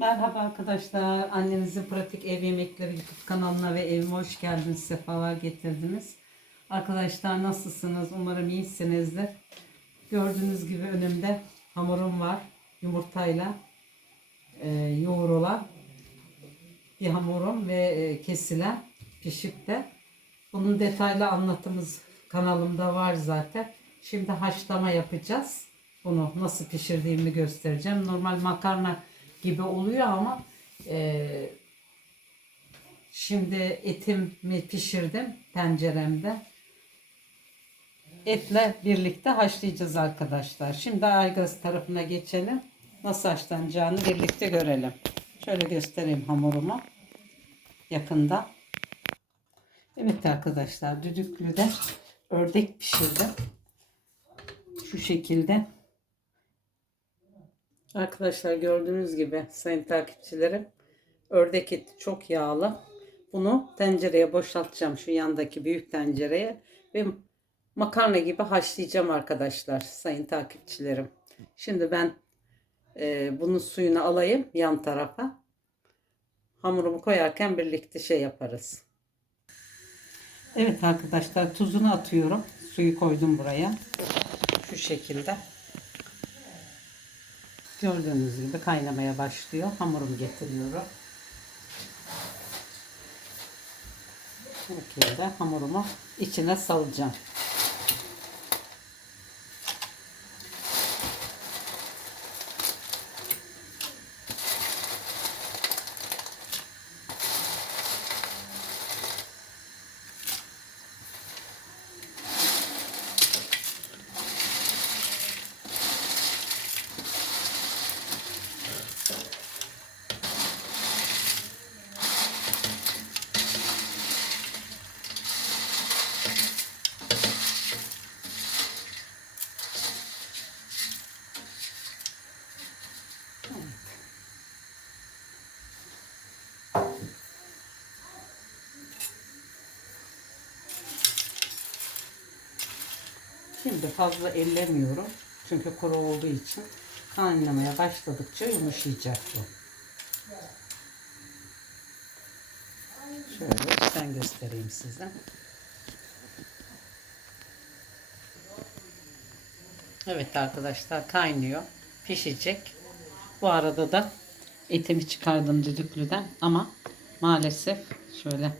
Merhaba arkadaşlar. Annenizin Pratik Ev Yemekleri YouTube kanalına ve evime hoş geldiniz. Sefalar getirdiniz. Arkadaşlar nasılsınız? Umarım iyisinizdir. Gördüğünüz gibi önümde hamurum var. Yumurtayla e, yoğrulan bir hamurum ve e, kesilen pişip de bunun detaylı anlatımız kanalımda var zaten. Şimdi haşlama yapacağız. Bunu nasıl pişirdiğimi göstereceğim. Normal makarna gibi oluyor ama e, şimdi etimi pişirdim tenceremde. Etle birlikte haşlayacağız arkadaşlar. Şimdi aygaz tarafına geçelim. Nasıl haşlanacağını birlikte görelim. Şöyle göstereyim hamurumu yakında. Evet arkadaşlar düdüklüde ördek pişirdim. Şu şekilde. Arkadaşlar gördüğünüz gibi sayın takipçilerim ördek eti çok yağlı. Bunu tencereye boşaltacağım şu yandaki büyük tencereye ve makarna gibi haşlayacağım arkadaşlar sayın takipçilerim. Şimdi ben e, bunun suyunu alayım yan tarafa. Hamurumu koyarken birlikte şey yaparız. Evet arkadaşlar tuzunu atıyorum. Suyu koydum buraya. Şu şekilde. Gördüğünüz gibi kaynamaya başlıyor. Hamurumu getiriyorum. Bu şekilde hamurumu içine salacağım. Şimdi fazla ellemiyorum. Çünkü kuru olduğu için kaynamaya başladıkça yumuşayacak bu. Şöyle ben göstereyim size. Evet arkadaşlar kaynıyor. Pişecek. Bu arada da etimi çıkardım düdüklüden ama maalesef şöyle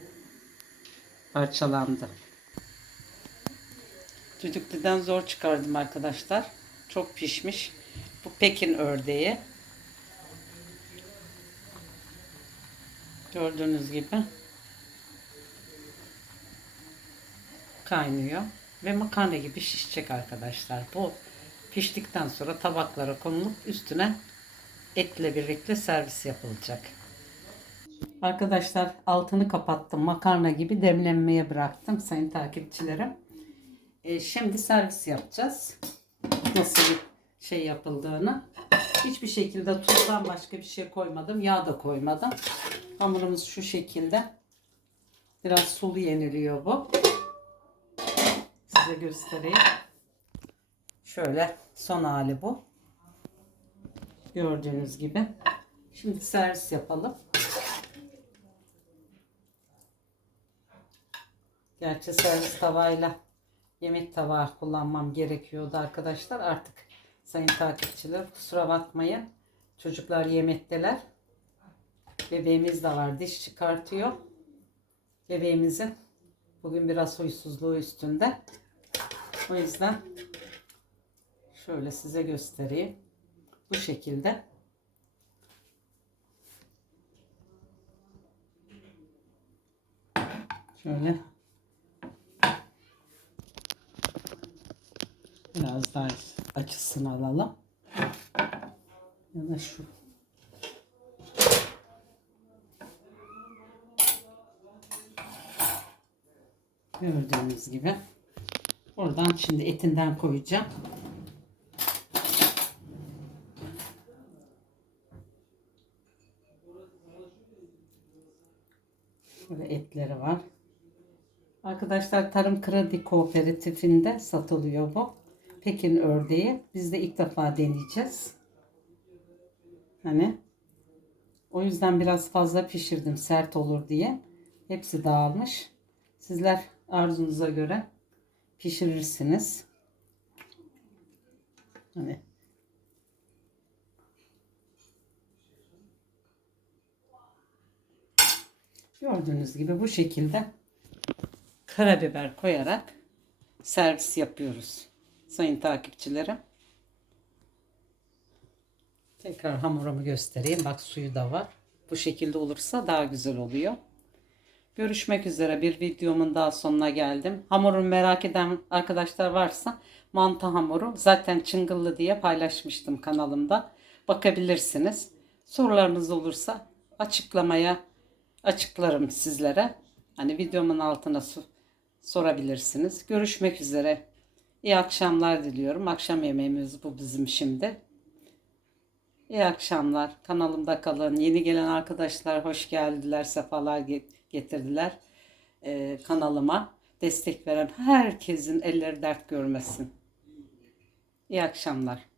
parçalandı. Düdüklüden zor çıkardım arkadaşlar. Çok pişmiş. Bu Pekin ördeği. Gördüğünüz gibi kaynıyor ve makarna gibi şişecek arkadaşlar. Bu piştikten sonra tabaklara konulup üstüne etle birlikte servis yapılacak. Arkadaşlar altını kapattım. Makarna gibi demlenmeye bıraktım sayın takipçilerim. E, şimdi servis yapacağız. Nasıl bir şey yapıldığını. Hiçbir şekilde tuzdan başka bir şey koymadım. Yağ da koymadım. Hamurumuz şu şekilde. Biraz sulu yeniliyor bu. Size göstereyim. Şöyle son hali bu. Gördüğünüz gibi. Şimdi servis yapalım. Gerçi servis tavayla yemek tabağı kullanmam gerekiyordu arkadaşlar. Artık sayın takipçiler kusura bakmayın. Çocuklar yemekteler. Bebeğimiz de var. Diş çıkartıyor. Bebeğimizin bugün biraz huysuzluğu üstünde. O yüzden şöyle size göstereyim. Bu şekilde. Şöyle Biraz daha açısını alalım. Ya da şu. Gördüğünüz gibi. Oradan şimdi etinden koyacağım. Böyle etleri var. Arkadaşlar Tarım Kredi Kooperatifinde satılıyor bu. Pekin ördeği. Biz de ilk defa deneyeceğiz. Hani O yüzden biraz fazla pişirdim sert olur diye. Hepsi dağılmış. Sizler arzunuza göre pişirirsiniz. Hani Gördüğünüz gibi bu şekilde karabiber koyarak servis yapıyoruz. Sayın takipçilerim. Tekrar hamurumu göstereyim. Bak suyu da var. Bu şekilde olursa daha güzel oluyor. Görüşmek üzere bir videomun daha sonuna geldim. Hamurunu merak eden arkadaşlar varsa mantı hamuru zaten çıngıllı diye paylaşmıştım kanalımda. Bakabilirsiniz. Sorularınız olursa açıklamaya açıklarım sizlere. Hani videomun altına so- sorabilirsiniz. Görüşmek üzere. İyi akşamlar diliyorum. Akşam yemeğimiz bu bizim şimdi. İyi akşamlar. Kanalımda kalın. Yeni gelen arkadaşlar hoş geldiler, sefalar ge- getirdiler ee, kanalıma. Destek veren herkesin elleri dert görmesin. İyi akşamlar.